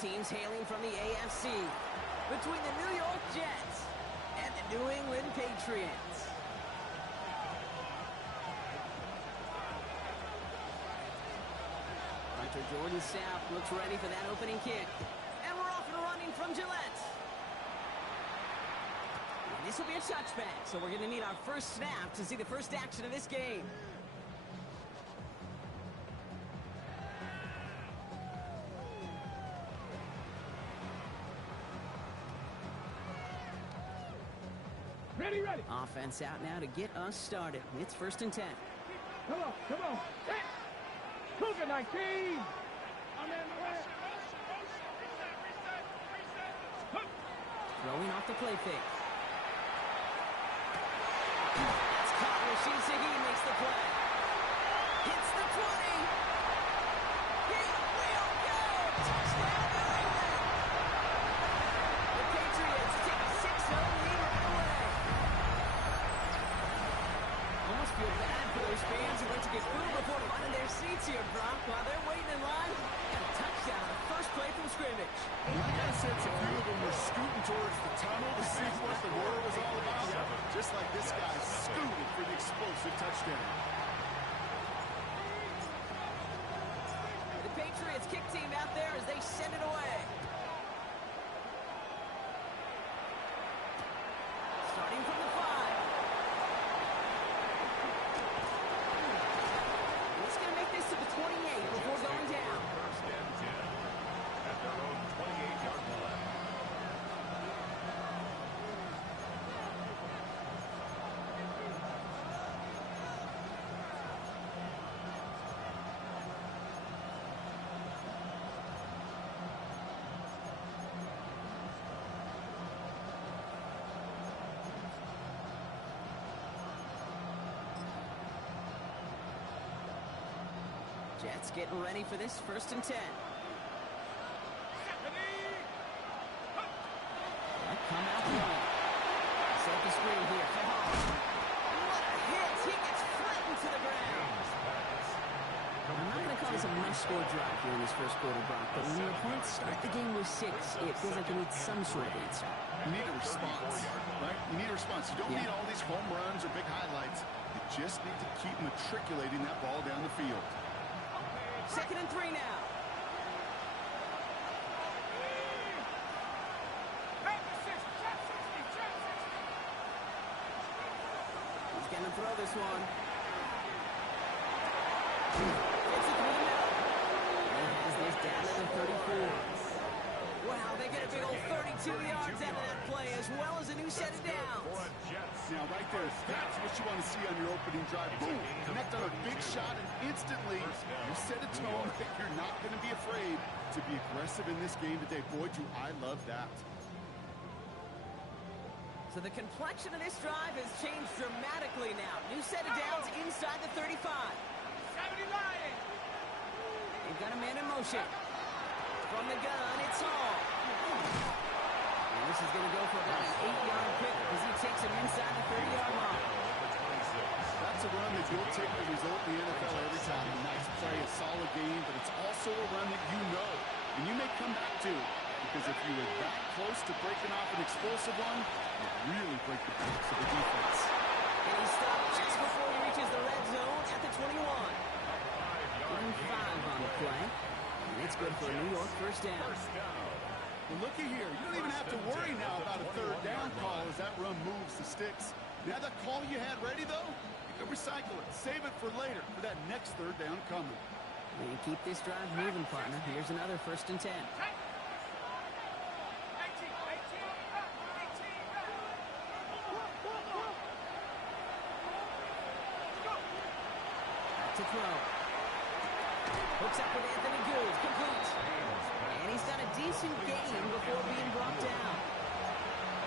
teams hailing from the AFC between the New York Jets and the New England Patriots. Hunter Jordan South looks ready for that opening kick. And we're off and running from Gillette. And this will be a touchback, so we're going to need our first snap to see the first action of this game. Ready. Offense out now to get us started. It's 1st and 10. Come on. Hey. Look at 19. Throwing off the play fake. That's caught. Rashid Shaheed makes the play. Hits the 20. He will go. Touchdown, New England. The Patriots take a 6-0 lead right away. Almost feel bad for those fans who went to get food before finding their seats here, Brock. While they're waiting in line, got a touchdown on the first play from scrimmage. I got a sense a few of them were scooting towards the tunnel to see what the war was all about. Just like this guy scooted for the explosive touchdown. The Patriots kick team out there as they send it away. Starting from the 5. He's going to make this to the 28 before going down. 1st and 10 at their own 28-yard line. Jets getting ready for this 1st and 10. Come out running. Set the screen here. What a hit! He gets flattened to the ground. I'm not going to call this a must-score drive here in this first quarter, Brock, but when your points start the game with 6, it feels like you need some sort of answer. You need a response, right? You need a response. You don't need all these home runs or big highlights. You just need to keep matriculating that ball down the field. 2nd and 3 now. He's going to throw this one. It's a 3 now. And has this down to the 34. Wow, they get a big old 32 yards out of that play, as well as a new set of downs. Now, right there, that's what you want to see on your opening drive. Boom! Connect on a big shot, and instantly you set a tone that you're not going to be afraid to be aggressive in this game today. Boy, do I love that. So the complexion of this drive has changed dramatically now. New set of downs inside the 35. 70 Lions. They've got a man in motion. From the gun, it's all. And this is going to go for about an 8-yard pick as he takes him inside the 30-yard line. That's a run that you'll take the result in the NFL every time. A nice play, a solid game, but it's also a run that you know and you may come back to, because if you were that close to breaking off an explosive one, you'd really break the backs of the defense. And he stopped just before he reaches the red zone at the 21. 1-5 on the play. And it's good for a New York first down. Well, looky here. You don't even have to worry now about a 3rd down call as that run moves the sticks. Now that call you had ready, though, you can recycle it. Save it for later for that next 3rd down coming. And keep this drive moving, partner. Here's another 1st and 10. To throw. Hooks up with Anthony Good. Complete. And he's done a decent game before being brought down.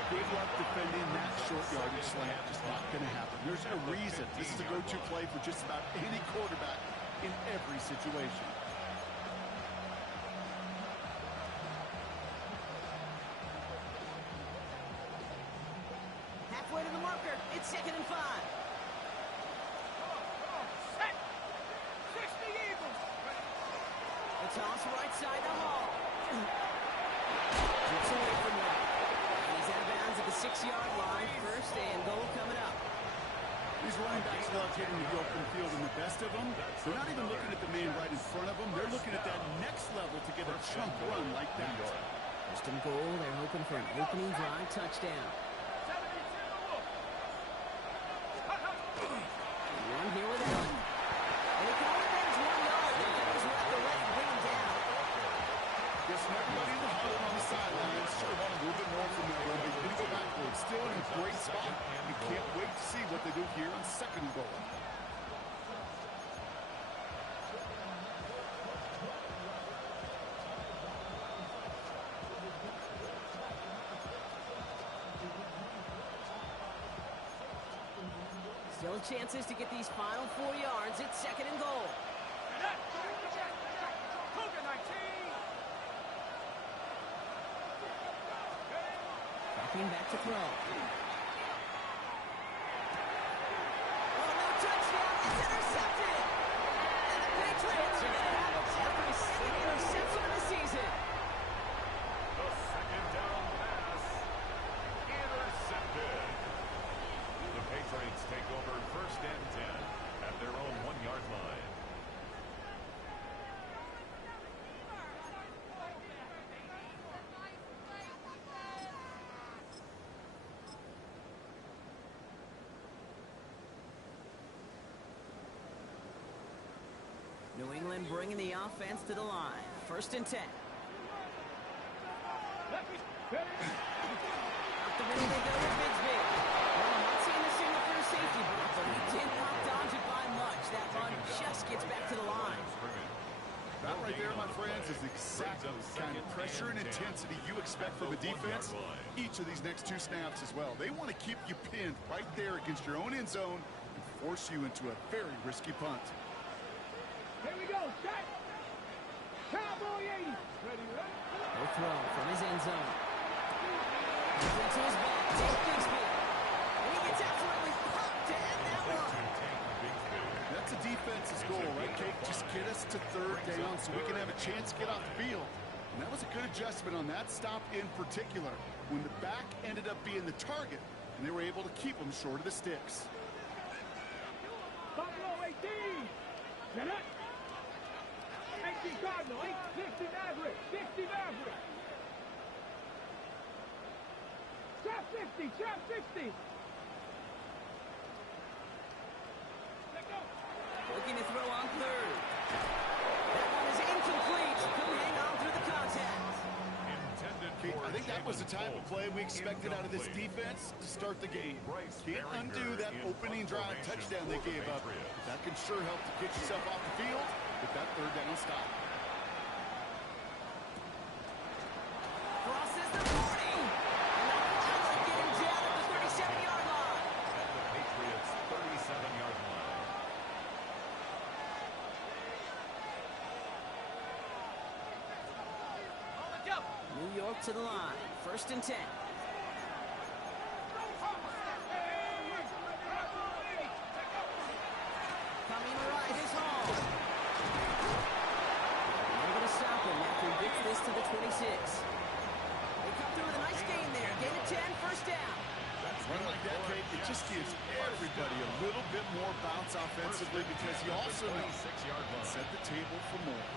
Good luck defending that short yardage slant. Just not going to happen. There's a reason this is a go-to play for just about any quarterback in every situation. Halfway to the marker. It's 2nd and 5. The toss right side to Hall. 6-yard line, first and goal coming up. These running backs love hitting the open field, and the best of them, they're not even looking at the man right in front of them. They're looking at that next level to get a chunk run like that. First and goal, they're hoping for an opening drive touchdown. One here with Allen. And he can only manage 1 yard. The defenders will have to let him bring him down. Guessing everybody in the huddle on the sidelines should have wanted a little bit more from that run. They didn't go backwards. Still in a great spot. You can't wait to see what they do here on second goal. Still chances to get these final 4 yards. It's second and goal. Tracking back to throw. Oh, no touchdown. It's intercepted. And the Patriots are going to have it after his second interception of the season. The second down pass. Intercepted. The Patriots take over first and 10 at their own 1-yard line. New England bringing the offense to the line. First and 10. Up the middle they go with Bigsby. Well, I'm not seeing the signal for a safety block, but he did not dodge it by much. That run just gets back to the line. That right there, my friends, is exactly the kind of pressure and intensity you expect from a defense. Each of these next 2 snaps as well. They want to keep you pinned right there against your own end zone and force you into a very risky punt. Here we go, set! Cowboy 80! Ready, ready? No throw from his end zone. He's into his back. Take Bigsby. And he gets absolutely pumped to end that one. That's a defense's goal, right, Kate? Just get us to third down so we can have a chance to get off the field. And that was a good adjustment on that stop in particular, when the back ended up being the target, and they were able to keep them short of the sticks. Buffalo 18! Get it! 18 Cardinal, 60 Maverick, 60 Maverick! Trap 60, trap 60! Let go! Looking to throw on third. That one is incomplete. Couldn't hang on through the contact. Kate, I think that was the type of play we expected out of this defense to start the game. Can't undo that opening drive touchdown they gave up. That can sure help to get yourself off the field with that third down stop. Crosses the 40. And that will get him down at the 37-yard line. At the Patriots' 37-yard line. New York to the line. First and 10. Coming right is Hall. They're going to stop him after he gets this to the 26. They come through with a nice gain there. Gain of 10, first down. Run like that, Kate, it just gives everybody a little bit more bounce offensively because you also know set the table for more.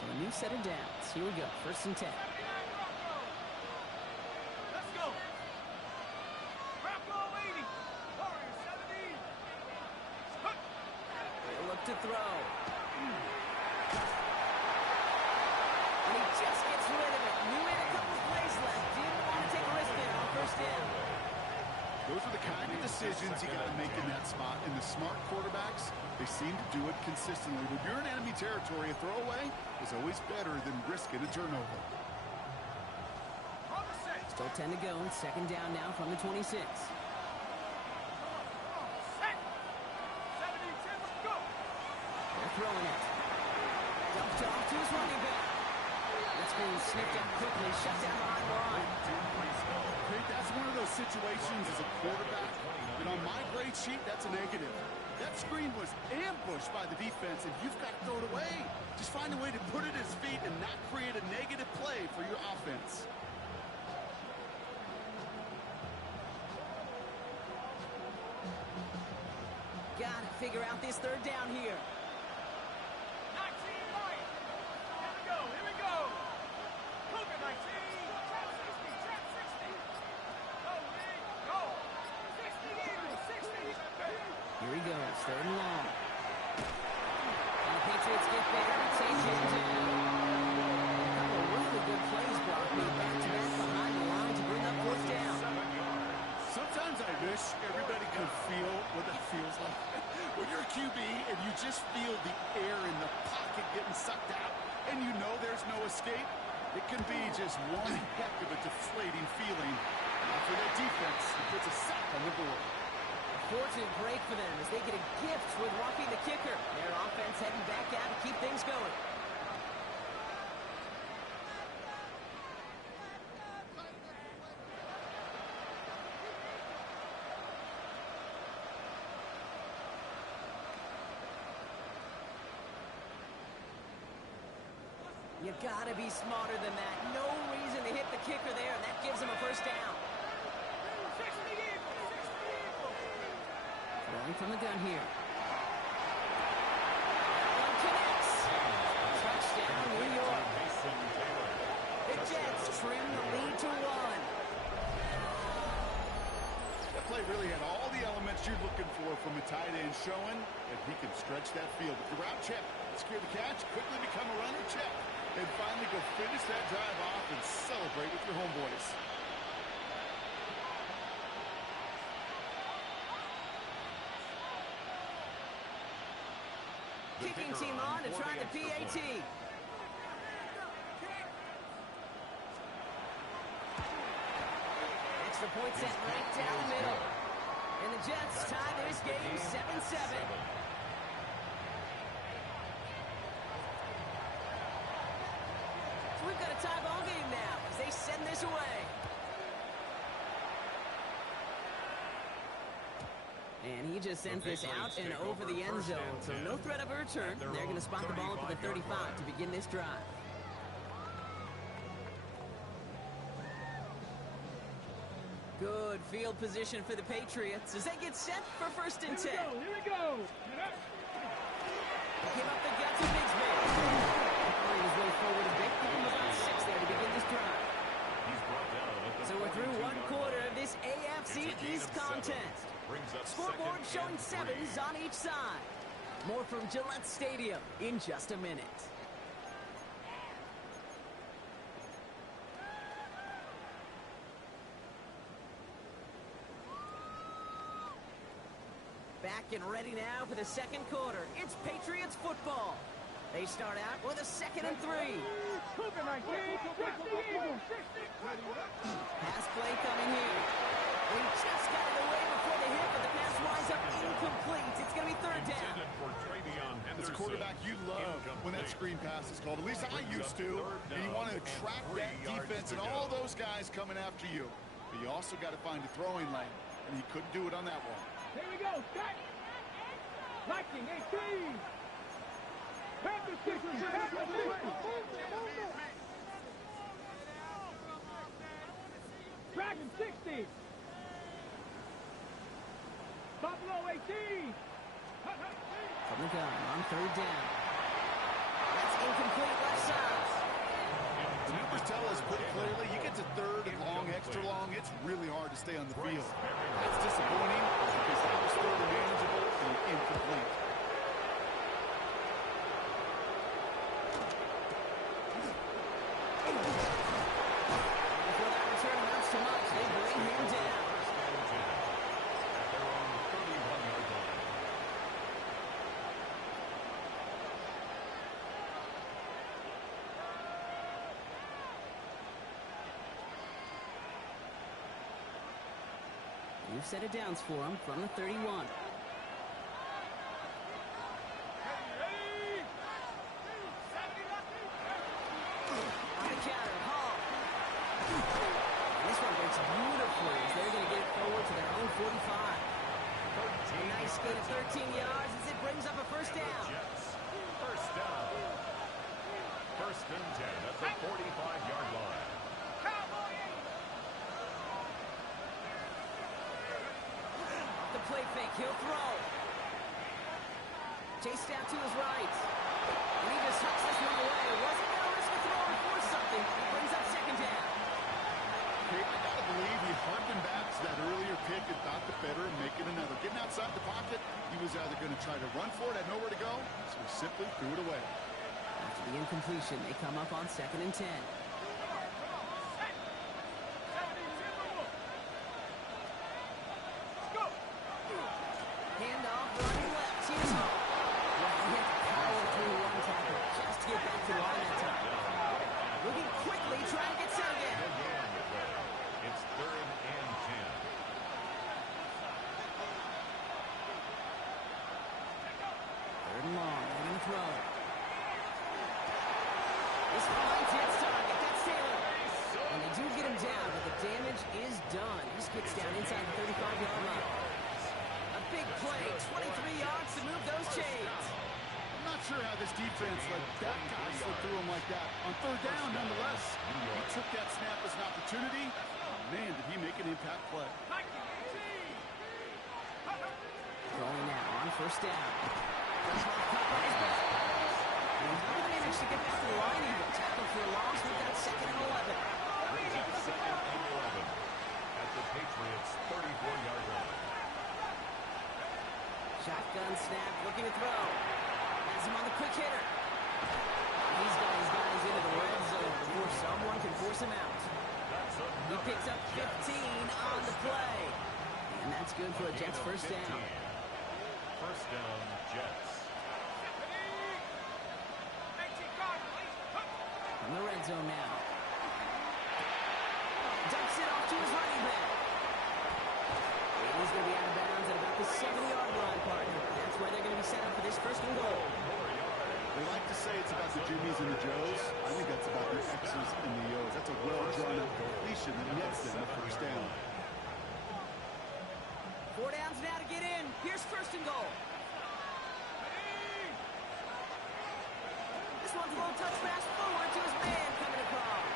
So a new set of downs. Here we go. First and 10. Let's go! Buffalo 80! Warrior 17! They look to throw. And he just gets rid of it. Knew he had a couple of plays left. Didn't want to take a risk there on first down. Those are the kind of decisions you got to make in that spot. And the smart quarterbacks, they seem to do it consistently. When you're in enemy territory, a throwaway is always better than risking a turnover. Still 10 to go. Second down now from the 26. They're throwing it. Dumped off to his running back. It's being snipped up quickly. Shut down behind the line. Pete, that's one of those situations as a quarterback that on my grade sheet, that's a negative. That screen was ambushed by the defense, and you've got to throw it away. Just find a way to put it at his feet and not create a negative play for your offense. Got to figure out this third down here. 19 right. Here we go. Cougar 19. Trap 60. Trap 60. Go, Lee. Go. 60 Eagles. 60. Here he goes, third and long. And the Patriots get there. Take it down. A couple of really good plays brought me back-to-back behind the line to bring up fourth down. Sometimes I wish everybody could feel what that feels like. When you're a QB and you just feel the air in the pocket getting sucked out and you know there's no escape, it can be just one heck of a deflating feeling. For their defense, it puts a sack on the board. Fortunate break for them as they get a gift with roughing the kicker. Their offense heading back out to keep things going. You gotta be smarter than that. No reason to hit the kicker there, and that gives him a first down. 60 Eagles. 60 Eagles. Throwing from the gun here. One connects. Touchdown, New York. The Jets trim the lead to 1. That play really had all the elements you're looking for from a tight end, showing that he can stretch that field. With the route check, secure the catch, quickly become a runner check, and finally go finish that drive off and celebrate with your homeboys. Kicking team on to try the PAT. Extra point set right down the middle. And the Jets tie this game 7-7. So we've got a tie ball game now as they send this away. And he just sends this out and over the end zone. So no threat of a return. They're going to spot the ball at the 35 to begin this drive. Good field position for the Patriots as they get set for first and 10. Here we go. Give up the guts of Bigsby. Powering his way forward a bit. Give him about 6 there to begin this drive. So we're through one quarter of this AFC East contest. Scoreboard showing 7s on each side. More from Gillette Stadium in just a minute. Back and ready now for the second quarter. It's Patriots football. They start out with a 2nd and 3. Cougar 19. 60 Eagles. 60. Pass play coming here. They just got it away before the hit, but the pass winds up incomplete. It's going to be third down. As a quarterback, you love when that screen pass is called. At least I used to. And you want to attract that defense and all those guys coming after you. But you also got to find a throwing lane, and he couldn't do it on that one. Here we go. Cut. Lightning 18. Panthers 60. Panthers 60. Dragon 60. Buffalo 18. From the gun on third down. That's incomplete left side. The numbers tell us pretty clearly, you get to third and long, extra long, it's really hard to stay on the field. That's disappointing because that was third and manageable and incomplete. Before that return amounts to much, they bring him down. New set of downs for him from the 31. On the counter, Hall. And this one breaks beautifully 15 yards as it brings up a first down. Jets, first down. First and 10 at the 45-yard line. Off the play fake, he'll throw. Chased down to his right. And he just hucks this one away. Wasn't going to risk a throw or force something. He brings up second down. Okay, I gotta believe he harkened back to that earlier pick and thought the better and make it another. Getting outside the pocket, he was either going to try to run for it, had nowhere to go, so he simply threw it away. After the incompletion, they come up on 2nd and 10. Handoff, running left. Here's home. Well, he had to power through one tackle just to get back to the line that time. Looking quickly, trying to get set again. It's 3rd and 10. Third and long. They're going to throw. This finds its target. That's Taylor. And they do get him down, but the damage is done. He just gets down inside the 35-yard line. A big play, 23 yards to move those chains. I'm not sure how this defense let that guy slip through him like that. On 3rd down, nonetheless, he took that snap as an opportunity. Man, did he make an impact play. Going now on 1st down. First one caught by his back. And he's not going to manage to get back to the line even. Tackle for a loss with that 2nd and 11. Brings up 2nd and 11 at the Patriots' 34-yard line. Shotgun snap, looking to throw. Has him on the quick hitter. He's got his guys into the red zone before someone can force him out. He picks up 15 on the play. And that's good for a Jets first down. First down, Jets. From the red zone now. Dumps it off to his running back. He's going to be out of bounds at about the 7-yard line, partner. That's where they're going to be set up for this 1st and goal. They like to say it's about the Jimmies and the Joes. I think that's about the X's and the O's. That's a well-drawn-up completion that nets them a first down. 4 downs now to get in. Here's 1st and goal. This one's a little touch pass forward to his man coming across.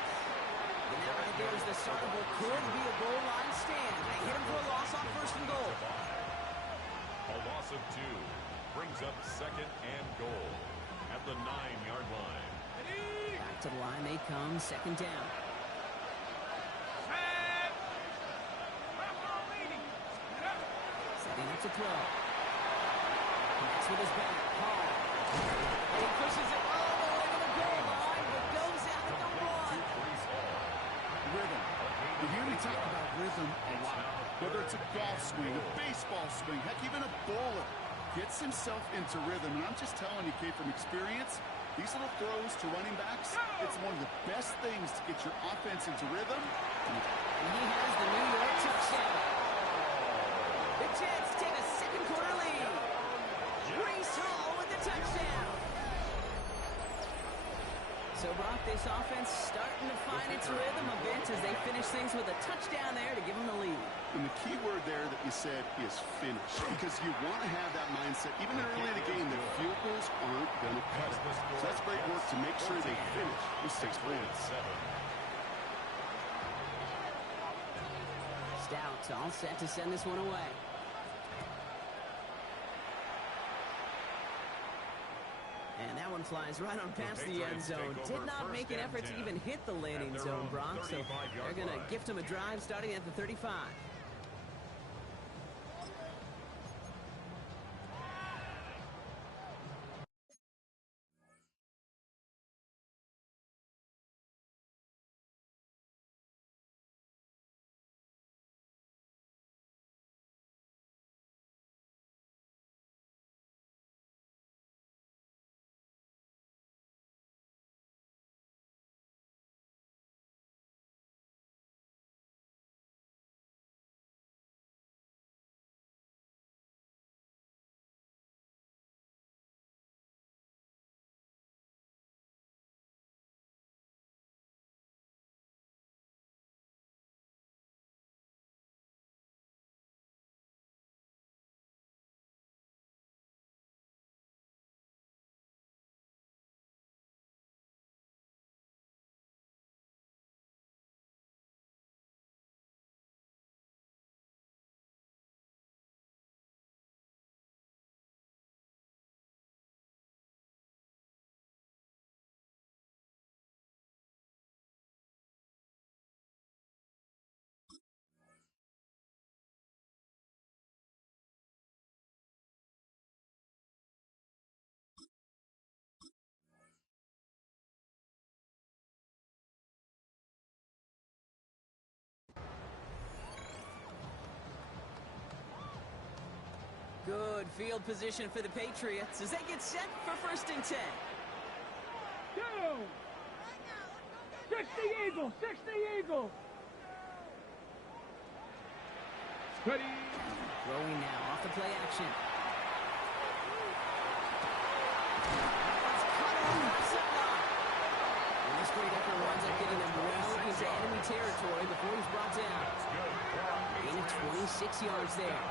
And now right there is the start of what could be a goal line stand. They hit him for a loss on 1st and goal. A loss of 2 brings up 2nd and goal at the 9-yard line. Back to the line they come, 2nd down. Setting up to throw. Connects with his back. Hall. And he pushes it all the way to the goal line, but goes out at the 1. Rhythm. You hear me talk about rhythm a lot. Whether it's a golf swing, a baseball swing, heck, even a bowler gets himself into rhythm. And I'm just telling you, Kate, from experience, these little throws to running backs, it's one of the best things to get your offense into rhythm. And he has the New York touchdown. The Jets take a 2nd quarter lead. Breece Hall with the touchdown. So, Brock, this offense starting to find its rhythm a bit as they finish things with a touchdown there to give them the lead. And the key word there that you said is finish, because you want to have that mindset, even early in the game, that field goals aren't going to cut it. So that's great work to make sure they finish with 6 points. Stout all set to send this one away. And that one flies right on past the end zone. Did not make an effort to even hit the landing zone, Brock. So they're going to gift him a drive starting at the 35. Good field position for the Patriots as they get set for 1st and 10. Go! 60 Eagles! 60 Eagles! Ready? Throwing now off the play action. And this great effort winds up getting them well into enemy territory before he's brought down. Gain of 26 yards there.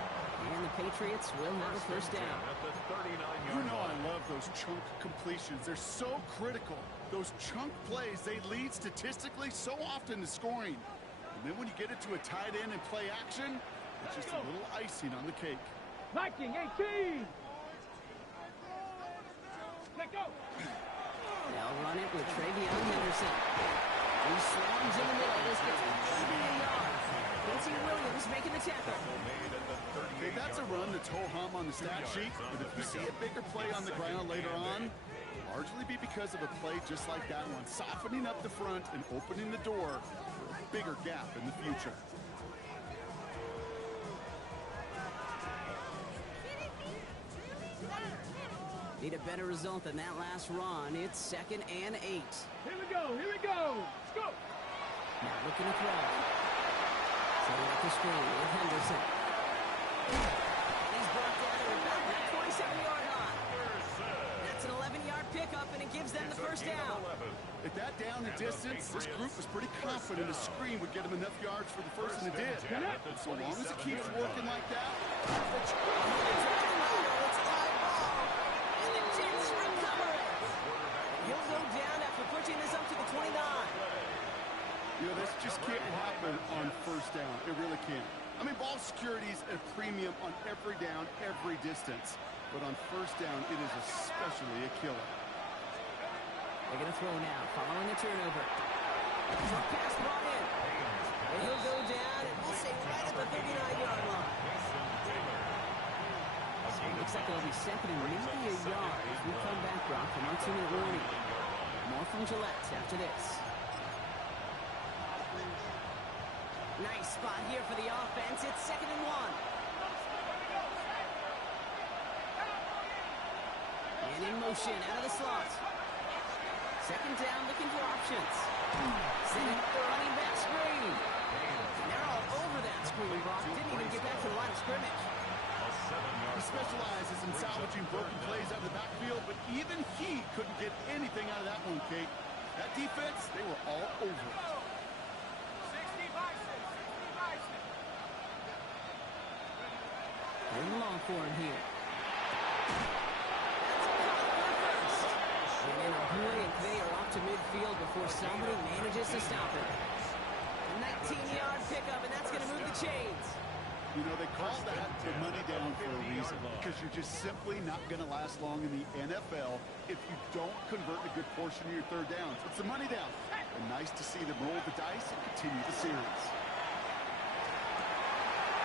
And the Patriots will have a 1st down. You know I love those chunk completions. They're so critical. Those chunk plays, they lead statistically so often to scoring. And then when you get it to a tight end and play action, it's just a little icing on the cake. Viking 18! Let go! They'll run it with Travion Henderson. He swarms in the middle. This gets 11 yards. Quincy Williams making the tackle. Okay, that's a run that's ho-hum on the stat sheet, but if you see a bigger play on the ground later on, largely be because of a play just like that one, softening up the front and opening the door for a bigger gap in the future. Need a better result than that last run. It's 2nd and 8. Here we go! Here we go! Let's go! Now looking to throw. Setting up the screen with Henderson. He's brought down at about that 27-yard line. That's an 11-yard pickup, and it gives them the 1st down. At that down and distance, this group was pretty confident a screen would get them enough yards for the 1st, and it did. So long as it keeps working like that, He'll go down after pushing this up to the 29. you know, this just can't happen on 1st down. It really can't. I mean, ball security is a premium on every down, every distance. But on 1st down, it is especially a killer. They're going to throw now, following the turnover. Short pass brought in. And he'll go down, and we'll say right at the 39-yard line. Looks like it'll be 2nd and maybe a yard as we come back, Brock, from our 2-minute warning. More from Gillette after this. Nice spot here for the offense. It's 2nd and 1. And in motion, out of the slot. 2nd down, looking for options. Setting up the running back screen. And they're all over that screen, Brock. Didn't even get back to the line of scrimmage. He specializes in salvaging broken plays out of the backfield, but even he couldn't get anything out of that one, Kate. That defense, they were all over it. 60 Bison! 60 Bison! Third and long for him here. That's caught for 1st. And in a brilliant play, are off to midfield before somebody manages to stop it. A 19-yard pickup, and that's going to move the chains. You know, they call that the money down for a reason, because you're just simply not going to last long in the NFL if you don't convert a good portion of your 3rd downs. It's the money down. And nice to see them roll the dice and continue the series.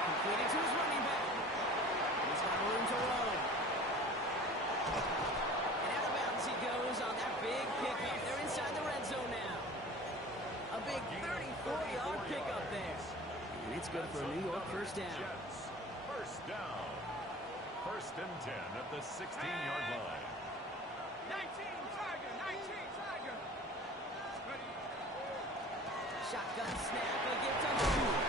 Completed to his running back. He's got room to roll. And out of bounds he goes on that big pickup. They're inside the red zone now. A big 34-yard pickup there. And it's good for a New York 1st down. 1st down. 1st and 10 at the 16-yard line. 19 Tiger! 19 Tiger! Ready? Shotgun snap, a gift on the move.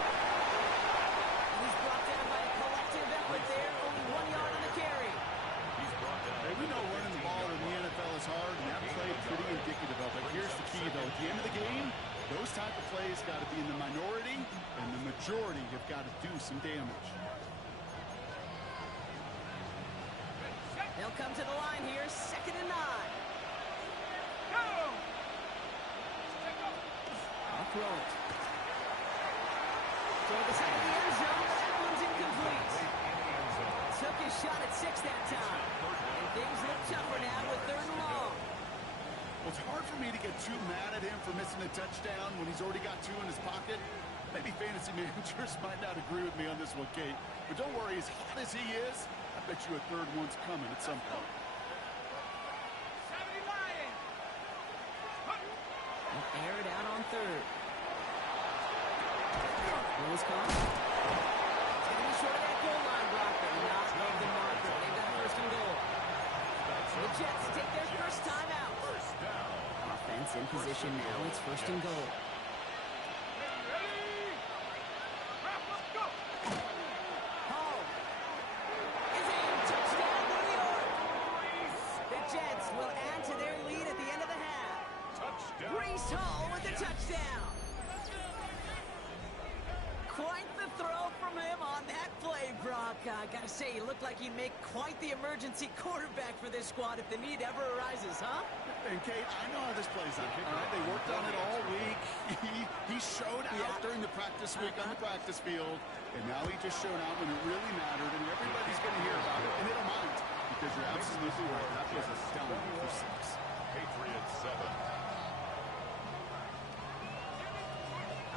And he's brought down by a collective effort there. Only 1 yard on the carry. He's brought down. Hey, we know running the ball in the NFL is hard, and that play is pretty indicative of it. Here's the key, though. At the end of the game, those type of plays got to be in the minority, and the majority have got to do some damage. They'll come to the line here, 2nd and 9. Go! I'll throw it. Toward the side of the end zone, that one's incomplete. Took his shot at 6 that time. And things look tougher now with 3rd and long. Well, it's hard for me to get too mad at him for missing a touchdown when he's already got 2 in his pocket. Maybe fantasy managers might not agree with me on this one, Kate. But don't worry, as hot as he is, I bet you a 3rd one's coming at some point. 70 Lions! They'll air it out on 3rd. Close call. It's going to be short of that goal line block, but not of the mark. Jets take their first time out. First down. Offense in position now. It's first and goal. Ready? Wrap up, go! Hall is in. Touchdown, New York. The Jets will add to their lead at the end of the half. Touchdown. Brees Hall with the touchdown. Quite the throw from him on that play, Brock. Gotta say, he looked like he'd make quite the emergency quarterback for this squad if the need ever arises, huh? And Kate, I know how this plays out. They worked on it all week. He showed out during the practice week on the practice field, and now he just showed out when it really mattered, and everybody's going to hear about it, and they don't mind, because you're absolutely right. That was a stunning for 6. Patriots 7.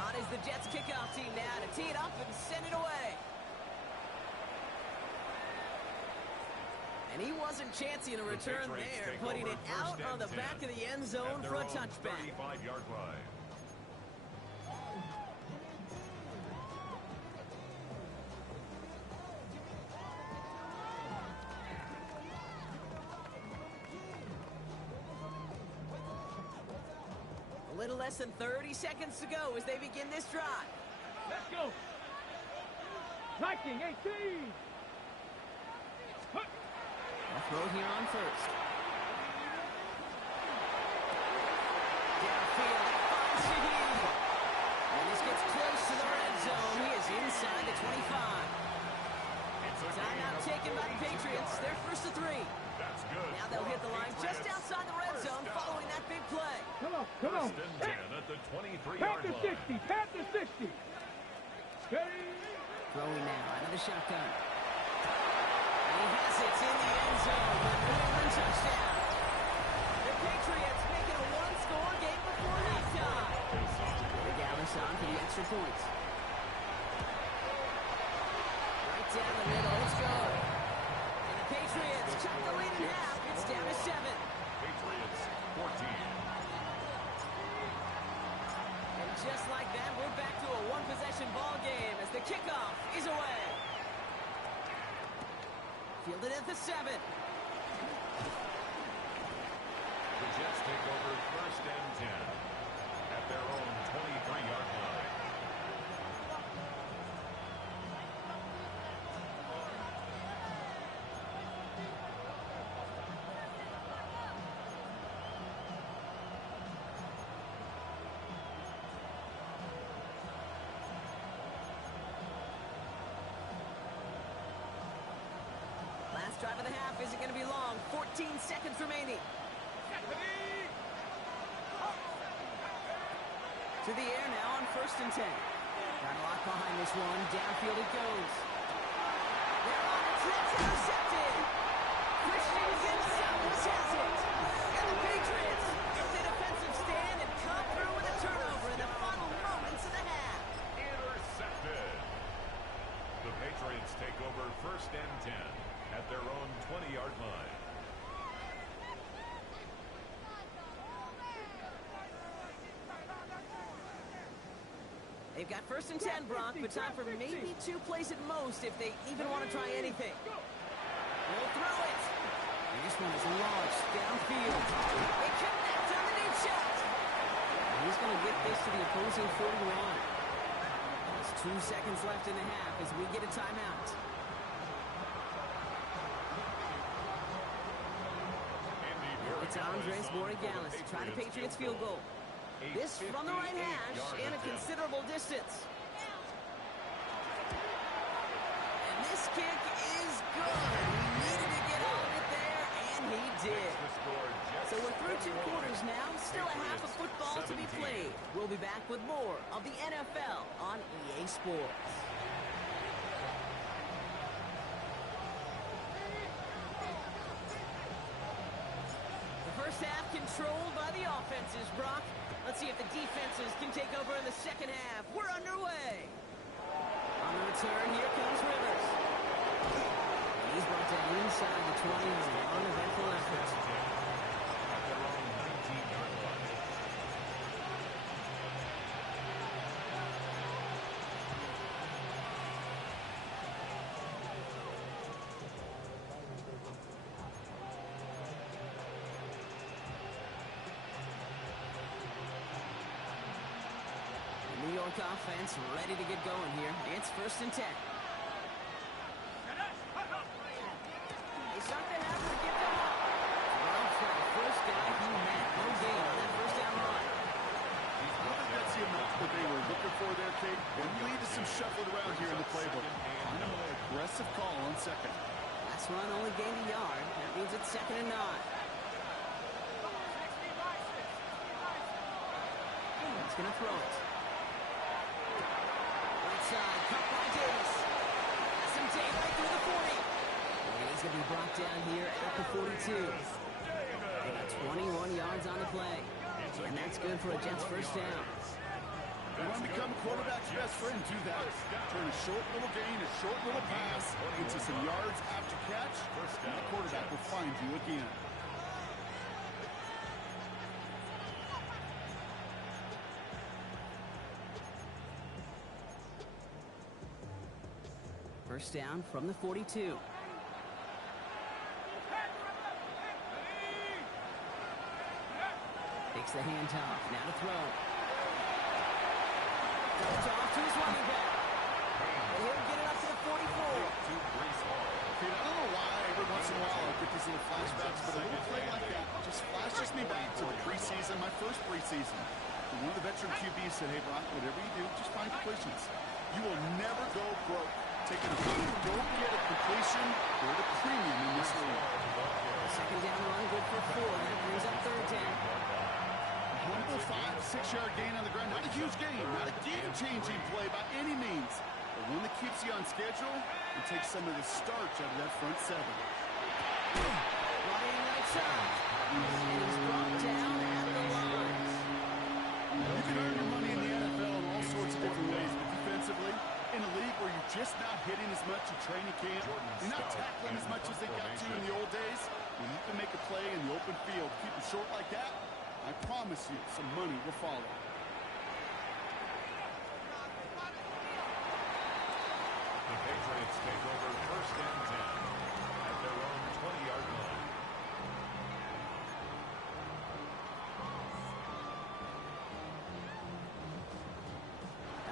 On is the Jets kickoff team now to tee it up and send it away. And he wasn't chancing a return there, putting it out on the back of the end zone for a touchback. 35-yard line. A little less than 30 seconds to go as they begin this drive. Let's go! Viking 18! A throw here on first. Downfield, that finds Shaheed. And this gets close to the red zone. He is inside the 25. Timeout taken by the Patriots. They're first to 3. That's good. Now they'll hit the line just outside the red zone following that big play. Come on, come on! First and 10 at the 23-yard Panther line. 60, Panther 60! Steady! Throwing now out of the shotgun. And he has it in the end zone. The New England touchdown. The Patriots make it a one-score game before halftime. Dallas on for the extra points. Right down the middle. It's good. And the Patriots cut the lead in half. It's down to 7. Patriots 14. And just like that, we're back to a one-possession ball game as the kickoff is away. Fielded at the 7. The Jets take over first and 10 at their own 23-yard line. Last drive of the half isn't going to be long. 14 seconds remaining. To the air now on first and 10. Got a lot behind this one. Downfield it goes. They're on it. It's intercepted. Christian Gonzalez has it. And the Patriots get the defensive stand and come through with a turnover in the final moments of the half. Intercepted. The Patriots take over first and 10 at their own 20-yard line. They've got first and 10, Brock, but time for maybe 2 plays at most if they even want to try anything. They'll throw it. And this one is launched downfield. They connect on the deep shot. And he's going to get this to the opposing 41. There's 2 seconds left in the half as we get a timeout. It's Andres Borregales to try the Patriots field goal. This from the right hash and a considerable distance. And this kick is good. He needed to get all of it there, and he did. So we're through 2 quarters now. Still a half of football to be played. We'll be back with more of the NFL on EA Sports. First half controlled by the offenses, Brock. Let's see if the defenses can take over in the second half. We're underway. On the return, here comes Rivers. And he's brought down inside the 20 with an uneventful effort. At their own 19-yard line. Punk offense ready to get going here. It's 1st and 10. They start to have to get them up. Well, for the first guy he met. No gain on that 1st down run. I don't think that's the amount that they were looking for there, Kate. Going to lead to some shuffling around here in the playbook. Kind of an aggressive call on 2nd. Last run only gained a yard. That means it's 2nd and 9. He's going to throw it. Right side, cut by Davis. Has some daylight through the 40. And he's going to be brought down here at the 42. They got 21 yards on the play. And that's good for a Jets 1st down. You want to become a quarterback's best friend, do that. Turn a short little gain, a short little pass into some yards after catch, and the quarterback will find you again. First down from the 42. Takes the handoff. Now to throw. Throws off to his running back. And he'll get it up to the 44. I don't know why every once in a while I get these little flashbacks, but a little play like that just flashes me back to the preseason, my first preseason. And one of the veteran QBs said, hey, Brock, whatever you do, just find completions. You will never go broke. Taking a penny, don't get a completion or the premium in this league. Second down run, good for 4. That brings up 3rd down. A humble 5-6-yard gain on the ground. Not a huge gain, not a game-changing play by any means, but one that keeps you on schedule and takes some of the starch out of that front 7. Running right side. And he's brought down at the line. You can earn your money in the NFL in all sorts of different ways, but defensively, in a league where you're just not hitting as much in training camp, you're not tackling as much as they got to in the old days, when you can make a play in the open field, keep it short like that, I promise you some money will follow. The Patriots take over 1st and 10 at their own 20-yard line.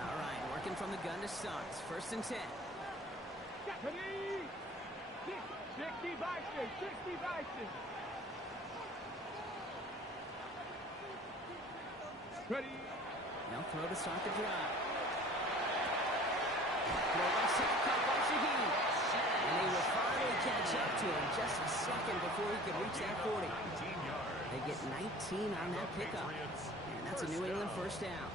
All right, working from the gun to start. It's 1st and 10. 60 Bison, 60 Bison. Ready. They'll throw to start the drive. Throw left side, caught by Shaheed. And they will finally catch up to him just a second before he could reach that 40. 19 yards. They get 19 on that pickup. And that's a New England 1st down.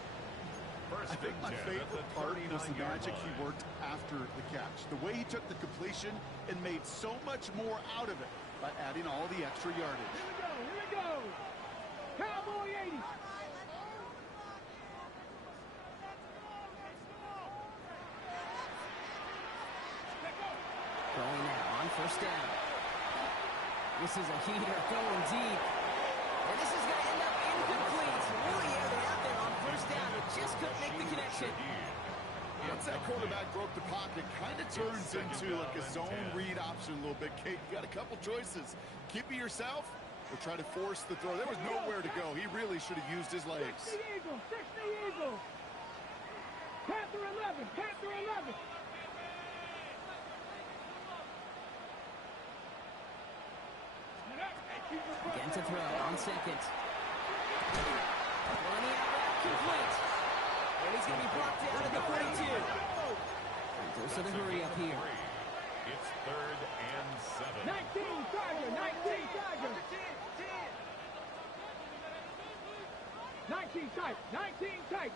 I think my favorite part was the magic he worked after the catch. The way he took the completion and made so much more out of it by adding all the extra yardage. Here we go. Cowboy 80. Throwing now on 1st down. This is a heater going deep. And this is going to end up incomplete. Really aired it out there on 1st down. It just couldn't make the connection. Once that quarterback broke the pocket, kind of turns into like a zone read option a little bit. Kate, you got a couple choices. Keep it yourself or try to force the throw. There was nowhere to go. He really should have used his legs. 60 Eagles, 60 Eagles. Panther 11, Panther 11. Again to throw on 2nd. Running out route complete. And he's going to be brought down at the 42. And goes to the hurry up here. It's 3rd and 7. 19 Tiger, 19 Tiger. 19 tight, 19 tight.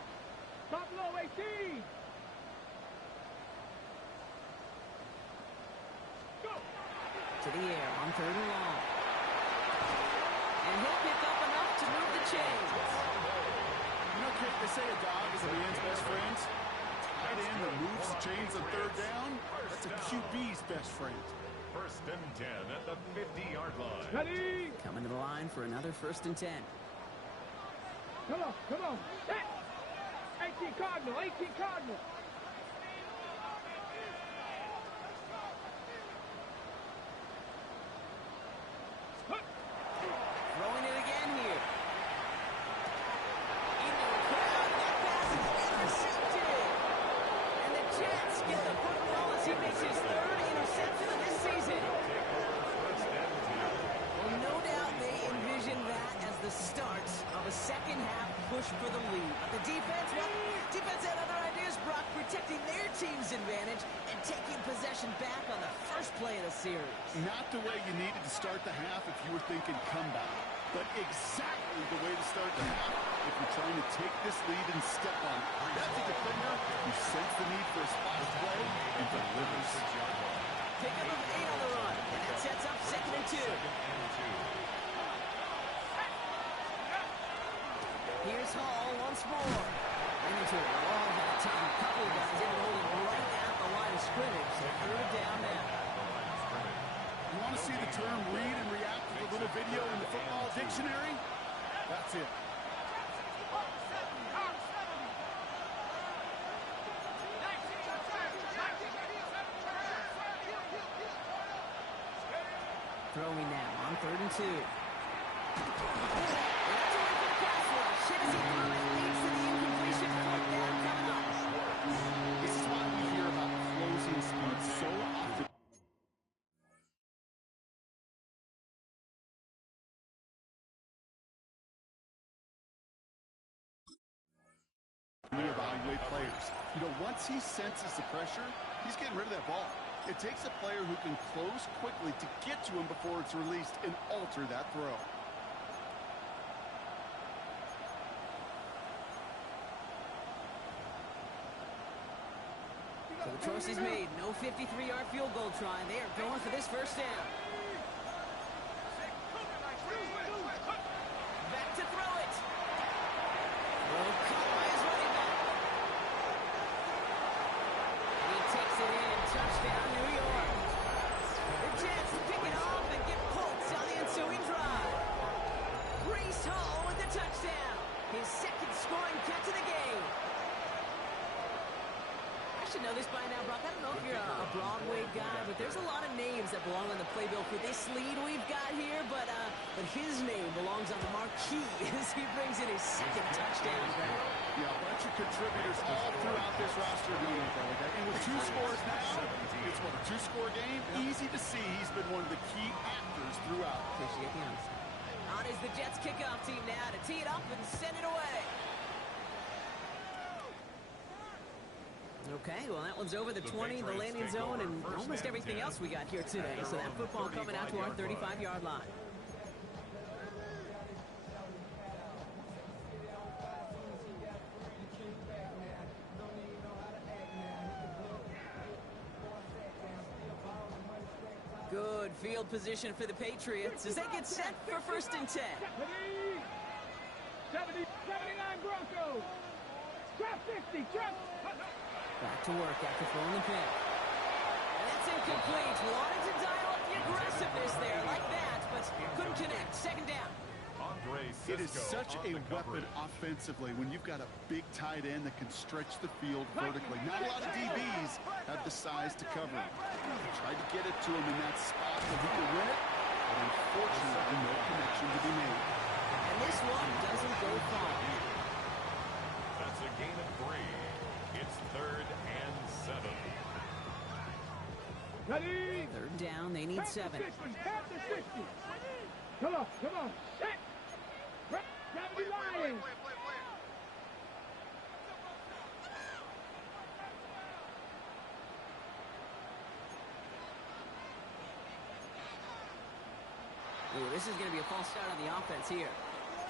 Buffalo 18. Go. To the air on 3rd and long. And he'll pick up enough to move the chains. You know, Kate, they say a dog is a man's best friend. Tight end that moves the chains on 3rd down. That's a QB's best friend. 1st and 10 at the 50-yard line. Ready. Coming to the line for another 1st and 10. Come on, come on. 18 Cardinal, 18 Cardinal. Throwing it again here. Into the crowd. That pass is intercepted. pushing back on the first play of the series. Not the way you needed to start the half if you were thinking comeback, but exactly the way to start the half if you're trying to take this lead and step on it. That's a defender who senses the need for a splash play and delivers. Pickup of 8 on the run, and that sets up 2nd and 2. Here's Hall once more. Ran into a wall that time. A couple of guys able to hold him right at the line of scrimmage. So 3rd down now. You want to see the term read and react with a little video in the football dictionary? That's it. Throwing now on 3rd and 2. And that's away from the pass rush. Hit as he threw it. Leads to the incompletion. 4th down coming up. This is why we hear about closing speed so often. We evaluate players. You know, once he senses the pressure, he's getting rid of that ball. It takes a player who can close quickly to get to him before it's released and alter that throw. So the choice is made. No 53-yard field goal try. They are going for this 1st down. Back to throw it. Throw caught by his running back. He takes it in. Touchdown, New York. The Jets to pick it off and get Colts on the ensuing drive. Breece Hall with the touchdown. His 2nd scoring catch of the game. I should know this by now, Brock. I don't know if you're a Broadway guy, but there's a lot of names that belong on the playbill for this lead we've got here, but his name belongs on the marquee as he brings in his 2nd touchdown. Yeah, a bunch of contributors all throughout this roster. And with 2 scores now, it's what, a 2-score game? Yep. Easy to see he's been one of the key actors throughout. Appreciate the honesty. On is the Jets kickoff team now to tee it up and send it away. Okay, well, that one's over the 20, the landing zone, and almost everything else we got here today. So that football coming out to our 35-yard line. Good field position for the Patriots as they get set for 1st and 10. 79 Broncos. Drop 60. Drop. Back to work after throwing the pick. And that's incomplete. Wanted to dial up the aggressiveness there like that, but couldn't connect. 2nd down. It is such a weapon offensively when you've got a big tight end that can stretch the field vertically. Not a lot of DBs have the size to cover him. Tried to get it to him in that spot where he could win it, but unfortunately no connection to be made. And this one doesn't go far. That's a gain of 3. It's 3rd and 7. Ready? 3rd down, they need 7. Pass the 60. Come on. Set. Grab the line. Ooh, this is going to be a false start on the offense here.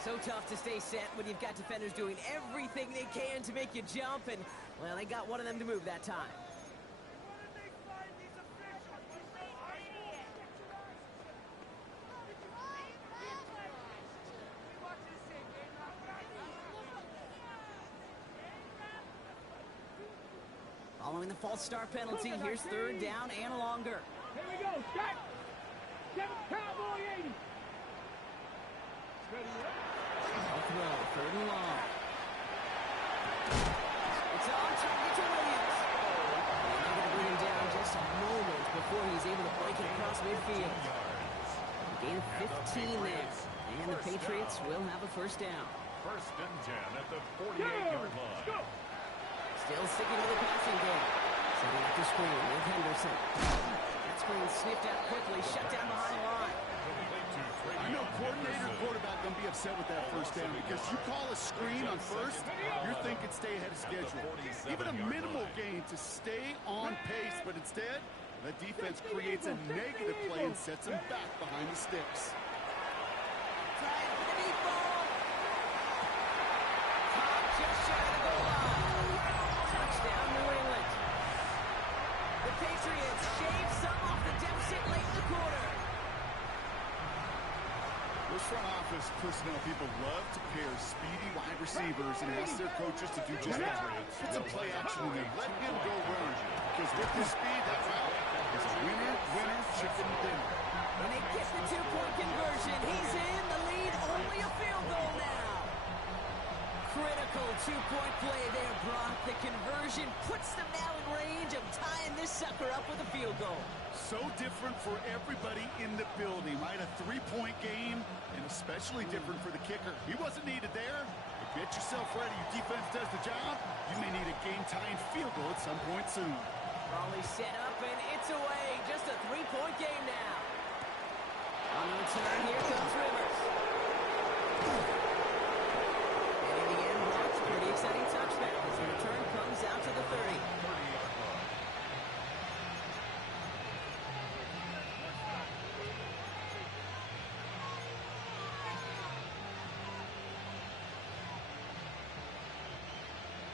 So tough to stay set when you've got defenders doing everything they can to make you jump, and, well, they got one of them to move that time. Following the false start penalty, here's 3rd down and longer. Here we go. Start. Cowboy 80. I'll throw, 3rd and long. It's on target to Williams. And they're going to bring him down just a moment before he's able to break it across midfield. Gain of 15 there. And the Patriots will have a 1st down. 1st and 10 at the 48-yard line. Still sticking with the passing game. Setting up the screen with Henderson. That screen sniffed out quickly, shut down behind the line. I know coordinator and quarterback going to be upset with that 1st down because you call a screen on 1st, you're thinking stay ahead of schedule. Even a minimal gain to stay on pace, but instead, That defense creates a negative play and sets them back behind the sticks. Trying for the deep ball. Top just shy of the goal line. Touchdown, New England. The Patriots shave some off the deficit late in the quarter. Those front office personnel people love to pair speedy wide receivers and ask their coaches to do just that. Put some play action in there. Let him go run. Because with his speed, that route is a winner, winner, chicken dinner. When they get the two-point conversion, he's in the lead, only a field goal now. Critical two-point play there, Brock. The conversion puts them now in range of tying this sucker up with a field goal. So different for everybody in the building, right? A three-point game, and especially different for the kicker. He wasn't needed there. But get yourself ready. Your defense does the job. You may need a game-tying field goal at some point soon. Raleigh set up, and it's away. Just a three-point game now. On the return, here comes Rivers. And in the end, Brock's pretty exciting touchdown as the return comes out to the 30.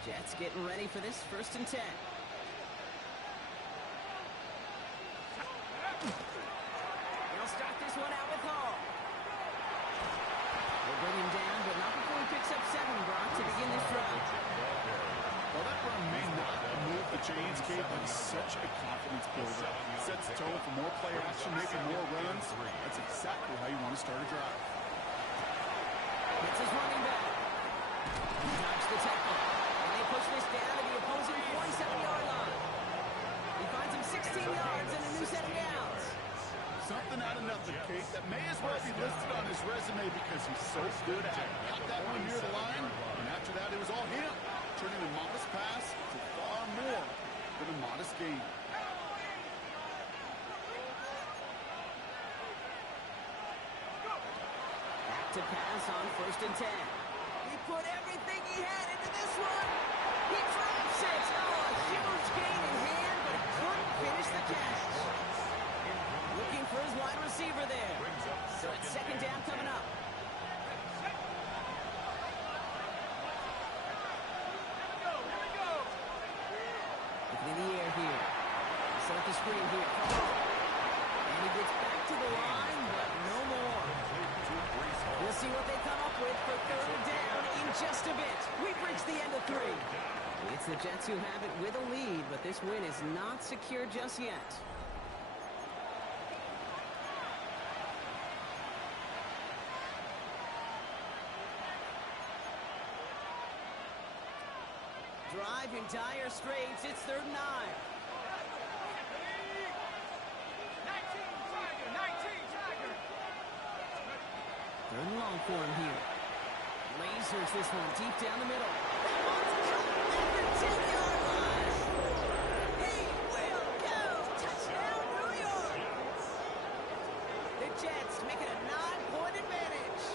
Jets getting ready for this 1st and 10. He'll start this one out with Hall. They'll bring him down, but not before he picks up 7, Brock, to begin this drive. Well, that run may not move the chains, Kate, but it's such a confidence builder. Sets the tone for more play action, maybe more runs. That's exactly how you want to start a drive. Hits his running back. He dodged the tackle. Push this down to the opposing 47-yard line. He finds him 16 yards and a new set of downs. Something out of nothing, Kate. That may as well be listed on his resume because he's so good at it. Got that one near the line, and after that it was all him. Turning a modest pass to far more than a modest gain. Back to pass on 1st and 10. He put everything he had into this one. He drops it. Oh, a huge gain in hand, but he couldn't finish the catch. Looking for his wide receiver there. So it's 2nd down coming up. Looking in the air here. He set up the screen here. And he gets back to the line, but no more. We'll see what they come up with for 3rd down in just a bit. We've reached the end of 3. It's the Jets who have it with a lead, but this win is not secure just yet. Drive in dire straits. It's 3rd and 9. 3rd and long for him here. Lasers this one deep down the middle. At the 10-yard line. He will go. Touchdown, New York. The Jets make it a 9-point advantage.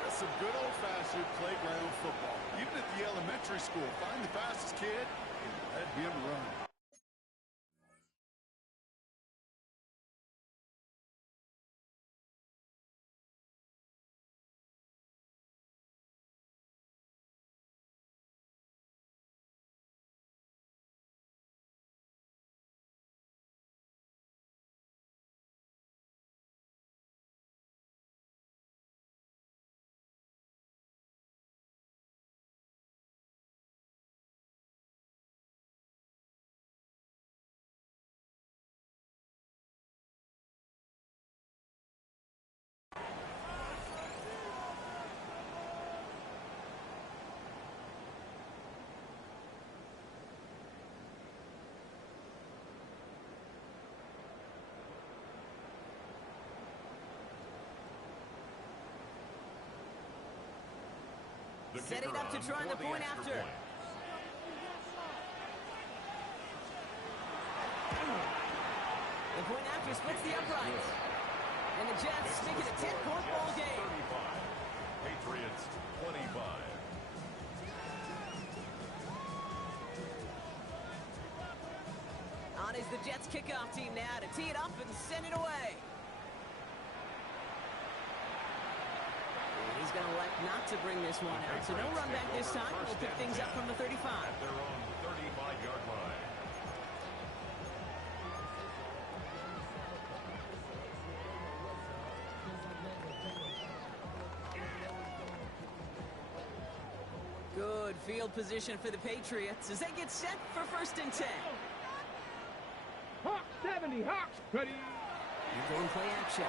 That's some good old-fashioned playground football. Even at the elementary school, find the fastest kid and let him run. Setting up to try the point after. The point after splits the uprights. And the Jets make it a 10-point ball game. 35. Patriots 25. is the Jets kickoff team now to tee it up and send it away. And he's going to elect not to bring this one out, so no run back this time. We'll pick things up from the 35. At their own 35-yard line. Good field position for the Patriots as they get set for 1st and 10. Hawks 70, Hawks ready. You're going play action.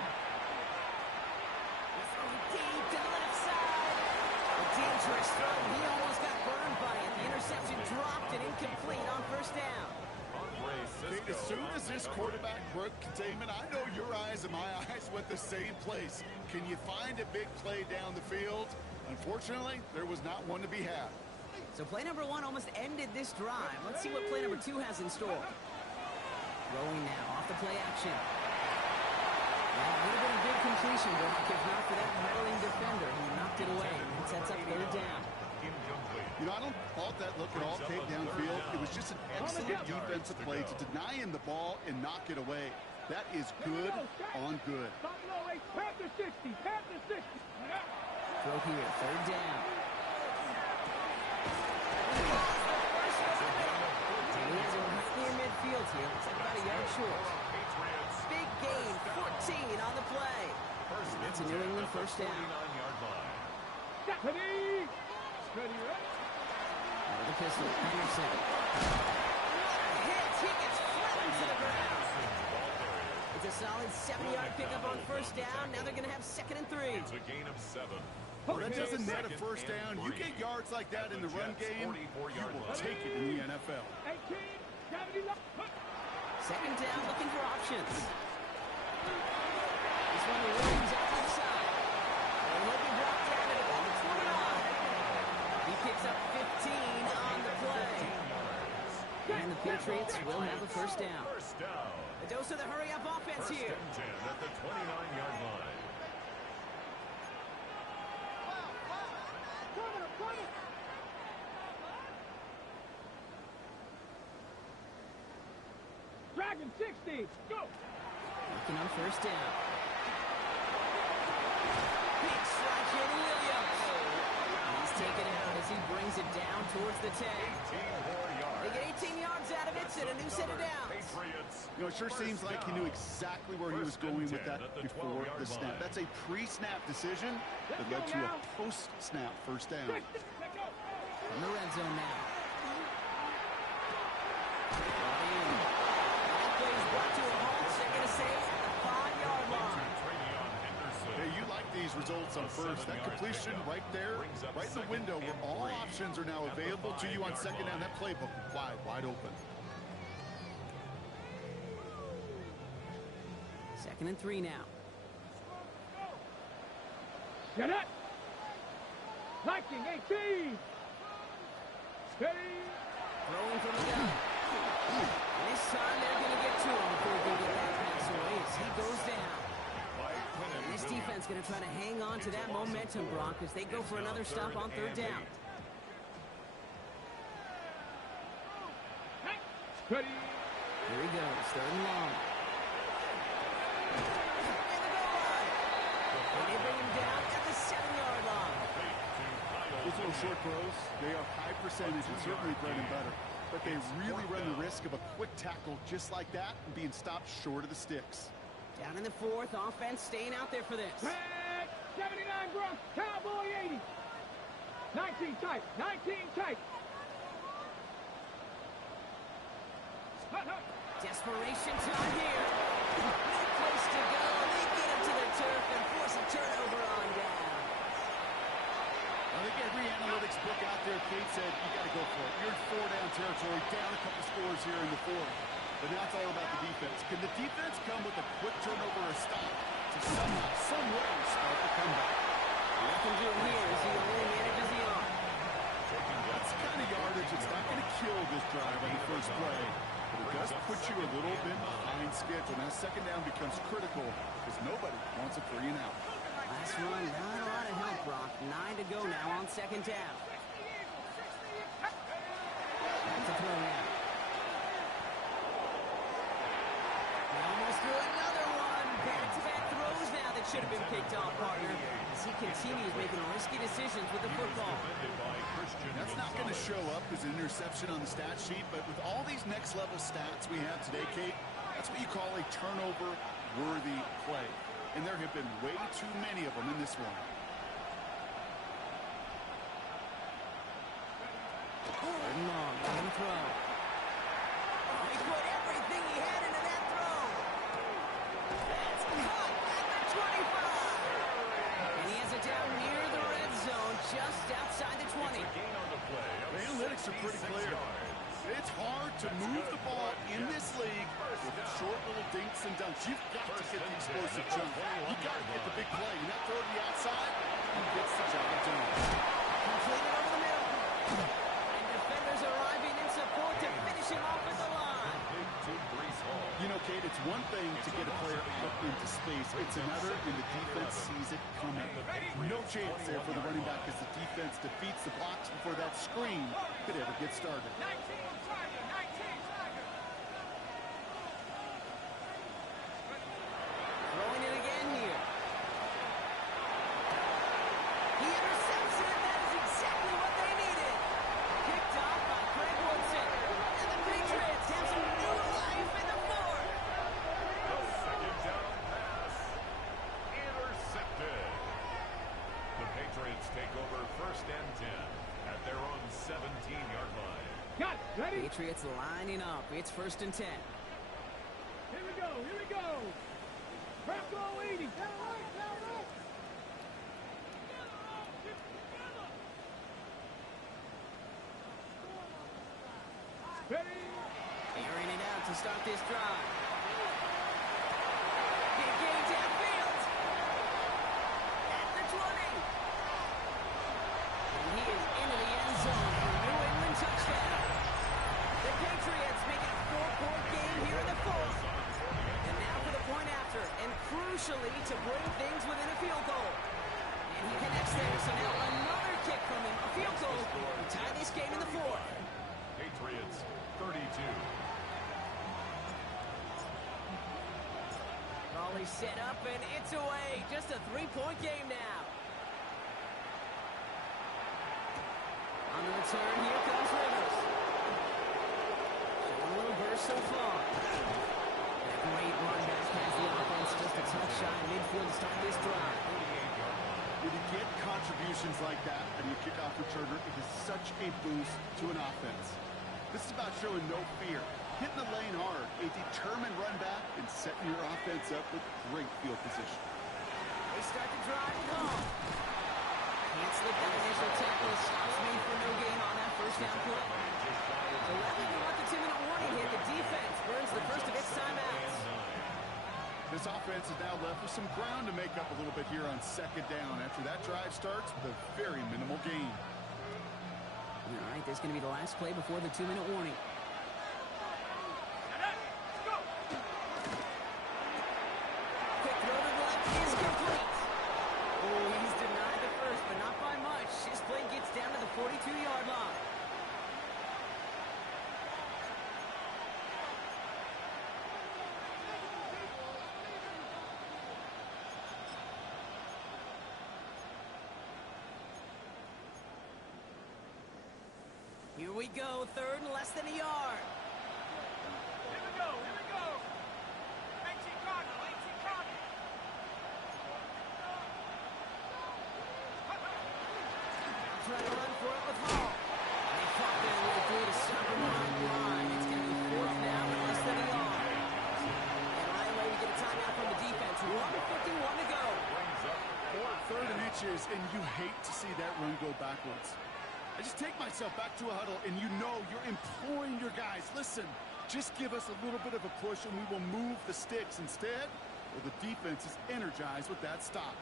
He's throwing deep to the left side. A dangerous throw. He almost got burned by it. The interception dropped and incomplete on 1st down. Okay, as soon as this quarterback broke containment, I know your eyes and my eyes went the same place. Can you find a big play down the field? Unfortunately, there was not one to be had. So play number 1 almost ended this drive. Let's see what play number 2 has in store. Throwing now off the play action. Well, it would have been a big completion, but if not for that meddling defender who knocked it away and sets up 3rd down. You know, I don't fault that look at all, Kate, downfield. It was just an excellent defensive play to deny him the ball and knock it away. That is good on good. Panther 60, Panther 60. Throw here, 3rd down. And he has him right near midfield here. Looks like about a yard short. Big gain, 14 on the play. It's a New England 1st down. Ready. Ready, ready. Out of the pistol, Henderson. Hit, he gets flattened to the ground. It's a solid 70-yard pickup on 1st down. Now they're going to have 2nd and 3. It's a gain of 7. Well, that doesn't net a 1st down. You get yards like that in the run game, you will take it in the NFL. 18, 70, 2nd down, looking for options. This one to Williams out to the side. And he'll be brought down at about the 29. He picks up 15 on the play. And the Patriots will have a 1st down. A dose of the hurry-up offense here. 1st and 10 at the 29-yard line. Dragon 60, go! Looking on 1st down. Big strike here to Williams. He's taken out as he brings it down towards the 10. 18 more yards. They get 18 yards out of it and a new set of downs. Patriots. You know, it sure seems like he knew exactly where he was going with that before the snap. That's a pre-snap decision that led to a post-snap 1st down. From the red zone now. Brought to a halt, second to save at the 5-yard line. Hey, you like these results on 1st. That completion right there, right in the window where all options are now available to you on 2nd down. That playbook wide open. 2nd and 3 now. Get it! Liking 18! Steady! Throwing from the gun. And this time they're going to get to him before they get that pass away as he goes down. And this defense going to try to hang on to that momentum, Brock, as they go for another stop on 3rd down. Ready! Here he goes, 3rd and long. And the goal line. And they bring him down at the 7-yard line. Those little short throws, they are high percentage and certainly bread and butter. But they really run the risk of a quick tackle just like that and being stopped short of the sticks. Down in the 4th, offense staying out there for this. 79 Gronk, Cowboy 80. 19 tight, 19 tight. Desperation time here. No place to go. They get him to the turf and force a turnover on down. I think every analytics book out there, Kate said, you got to go for it. You're in 4-down territory, down a couple scores here in the 4th. But now it's all about the defense. Can the defense come with a quick turnover or a stop to somehow, some way, start the comeback? Nothing to him here as he only manages the arm. That's the kind of yardage. It's not going to kill this drive on the first play. But it does put you a little bit behind schedule. Now 2nd down becomes critical because nobody wants a 3 and out. Last run, not a lot of help, Brock. 9 to go now on 2nd down. That's a throw now. should have been picked off, partner, as he continues making risky decisions with the football. That's not going to show up as an interception on the stat sheet, but with all these next-level stats we have today, Kate, that's what you call a turnover-worthy play. And there have been way too many of them in this one. Third and long, let him throw. Oh, he put everything he had into that throw. That's caught at the 25. And he has it down near the red zone, just outside the 20. The analytics are pretty clear. It's hard to move the ball in this league with short little dinks and dunks. You've got to get the explosive jump. You've got to get the big play. And that throw to the outside, he gets the job done. Completed over the middle. And defenders arriving in support to finish him off at the line. You know, Kate, it's one thing to get a player up into space. It's another when the defense sees it coming. No chance there for the running back as the defense defeats the blocks before that screen could ever get started. 19 Tiger, 19 Tiger. Throwing it again here. He intercepts it. That is exactly what they needed. Picked off by Craig Woodson. And the Patriots have some new life in the fourth. Second down pass. Intercepted. The Patriots take over first and 10 at their own 17-yard line. Got it. Ready? Patriots lining up. It's first and 10. Here we go. Here we go. Bronco 80. Down right, down right. Ready? Airing it out to start this drive. Big game downfield. At the 20. And he is into the end zone for a New England touchdown. The Patriots make it a 4-point game here in the fourth. And now for the point after, and crucially to bring things within a field goal. And he connects there, so now another kick from him, a field goal, to tie this game in the fourth. Patriots 32. Raleigh set up, and it's away. Just a 3-point game now. On the return, here comes Rivers. Showing a little burst so far. And a great run back has the offense just a touch shy midfield to start this drive. When you get contributions like that and you kick off returner, it is such a boost to an offense. This is about showing no fear, hitting the lane hard, a determined run back, and setting your offense up with great field position. They start to drive it home. Can't slip that initial tackle. Stops me for no gain on that first down play. 11 to let the 2-minute warning hit. The defense burns the first of its timeouts. This offense is now left with some ground to make up a little bit here on second down after that drive starts with a very minimal gain. All right, this is going to be the last play before the 2-minute warning. Quick throw to the left is complete. Oh, he's denied the first, but not by much. His play gets down to the 42-yard line. Here we go, third and less than a yard. Here we go. Here we go. 18 Cardinal. 18 Cardinal. Trying to run for it with Hall. And they fought their way through to stop him on the line. It's going to be fourth down and less than a yard. And right away we get a timeout from the defense. 1:51 to go. Third and inches, and you hate to see that run go backwards. I just take myself back to a huddle, and you know you're imploring your guys, listen, just give us a little bit of a push, and we will move the sticks. Instead, well, the defense is energized with that stop.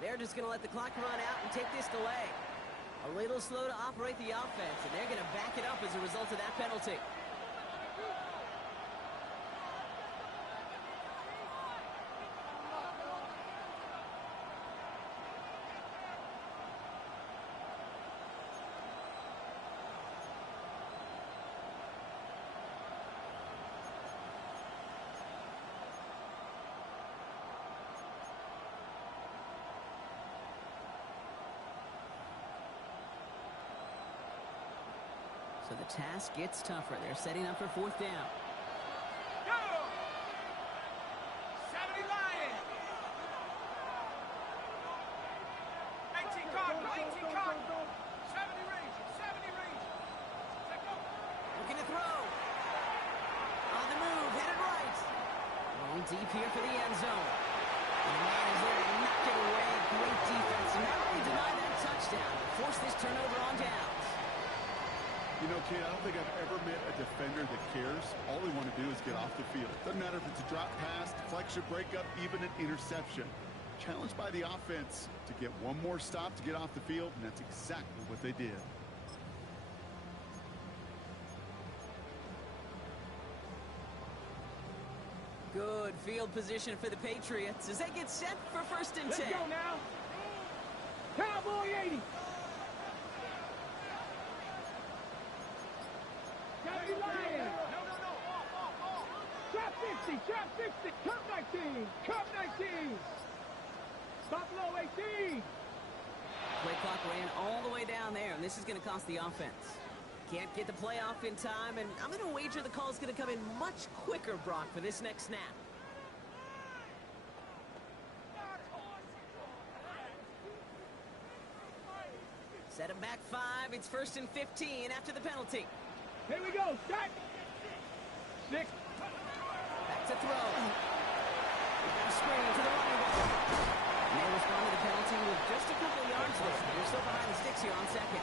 They're just going to let the clock run out and take this delay. A A little slow to operate the offense, and they're going to back it up as a result of that penalty. So the task gets tougher. They're setting up for fourth down. Go! 70 Lions! 18 Cardinals, 18 Cardinals! 70 Rangers, 70 Rangers! Let go! Looking to throw. On the move, headed right. Going deep here for the end zone. And the man is there to knock it away. Great defense. Not only deny that touchdown, but force this turnover on downs. You know, kid, I don't think I've ever met a defender that cares. All they want to do is get off the field. Doesn't matter if it's a drop pass, deflection, breakup, even an interception. Challenged by the offense to get one more stop to get off the field, and that's exactly what they did. Good field position for the Patriots as they get set for first and 10. Let's go now! Cowboy 80! Trap 60, Cup 19, Cup 19, Buffalo 18. Play clock ran all the way down there, and this is going to cost the offense. Can't get the playoff in time, and I'm going to wager the call is going to come in much quicker, Brock, for this next snap. Set him back 5. It's first and 15 after the penalty. Here we go, start. 6. Back to throw. A screen to the running back. And they respond to the penalty with just a couple of yards there. They're still behind the sticks here on second.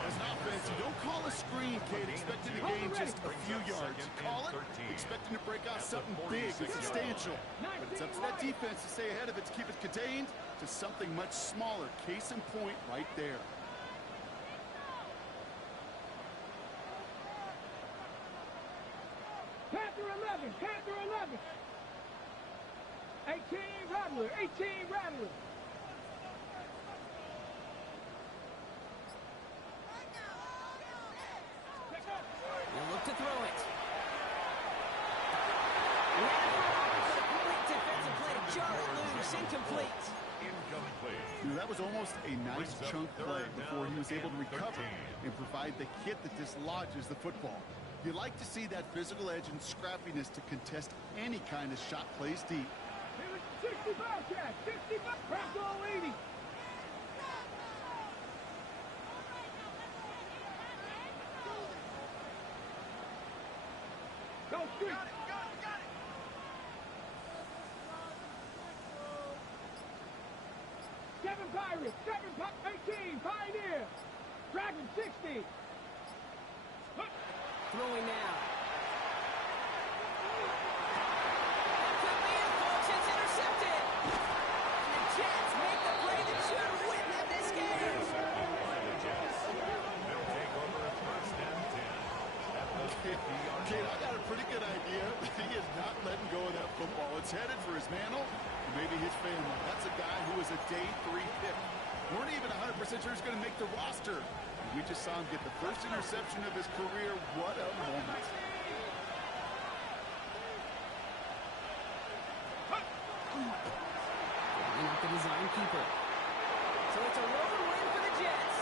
As an offense, you don't call a screen, kid, expecting to gain just a few yards. You call it expecting to break out something big and substantial. But it's up to that defense to stay ahead of it, to keep it contained to something much smaller. Case in point right there. Panther 11, Panther 11. 18 Rattler, 18 Rattler. They'll look to throw it. Great defensive play to jar it loose. Incomplete. Dude, that was almost a nice chunk play before he was able to recover and provide the hit that dislodges the football. You like to see that physical edge and scrappiness to contest any kind of shot plays deep. Here is 60 Bobcat, 60 Bronco 80. Go street. Got it. 7 Pirates, 18 Pioneer. Dragon 60. Throwing now. Could be it, folks. It's intercepted. And the Jets make the play that should win them this game. They'll take over first and 10 at the 50-yard Kid, I got a pretty good idea. He is not letting go of that football. It's headed for his mantle and maybe his family. That's a guy who was a day 3 pick. Weren't even 100% sure he's going to make the roster. We just saw him get the first interception of his career. What a moment. Not the design keeper. So it's a road win for the Jets.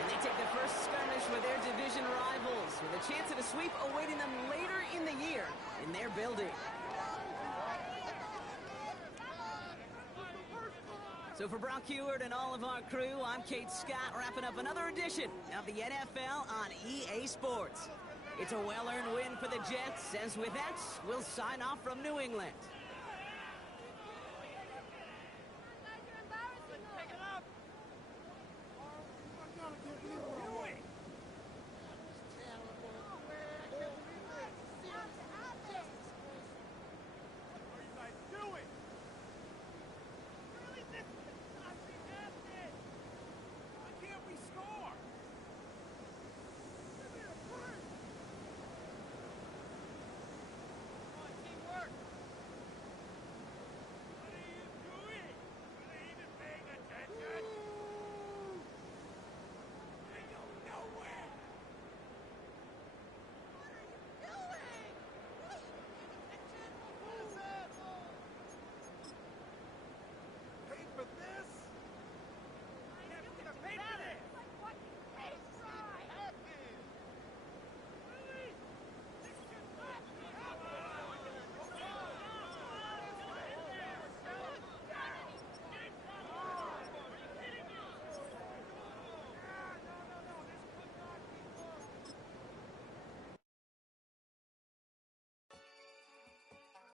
And they take the first skirmish with their division rivals, with a chance at a sweep awaiting them later in the year in their building. So for Brock Heward and all of our crew, I'm Kate Scott, wrapping up another edition of the NFL on EA Sports. It's a well-earned win for the Jets, as with that, we'll sign off from New England.